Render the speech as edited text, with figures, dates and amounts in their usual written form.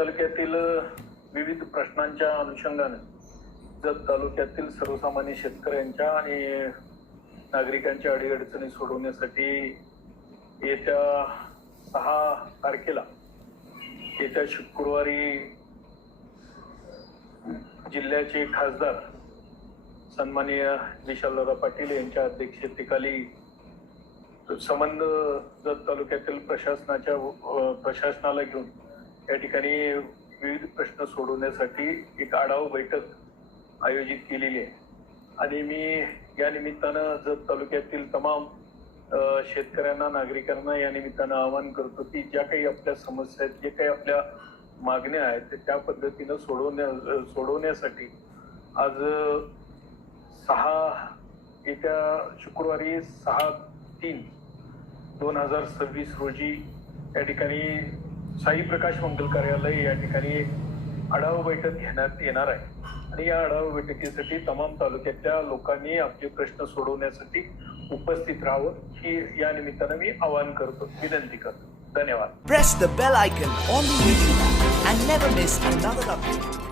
तालुक्यातील विविध प्रश्नांच्या अनुषंगाने जत तालुक्यातील सर्वसामान्य शेतकऱ्यांच्या आणि नागरिकांच्या अडीअडचणी सोडवण्यासाठी येत्या 6 तारखेला येत्या शुक्रवारी जिल्ह्याचे खासदार सन्माननीय विशालदादा पाटील यांच्या अध्यक्षतेखाली संबंध जत तालुक्यातील प्रशासनाला घेऊन या ठिकाणी विविध प्रश्न सोडवण्यासाठी एक आढावा बैठक आयोजित केलेली आहे आणि मी या निमित्तानं जत तालुक्यातील तमाम शेतकऱ्यांना नागरिकांना या निमित्तानं आवाहन करतो की ज्या काही आपल्या समस्या आहेत, जे काही आपल्या मागण्या आहेत त्या पद्धतीनं सोडवण्यासाठी आज येत्या शुक्रवारी 6/3/2026 रोजी या ठिकाणी साई प्रकाश मंगल कार्यालय या ठिकाणी आढावा बैठक घेण्यात येणार आहे आणि या आढावा बैठकीसाठी तमाम तालुक्यातल्या लोकांनी आपले प्रश्न सोडवण्यासाठी उपस्थित राहावं ही या निमित्तानं मी आवाहन करतो, विनंती करतो. धन्यवाद. Press the bell icon on the YouTube app and never miss another update.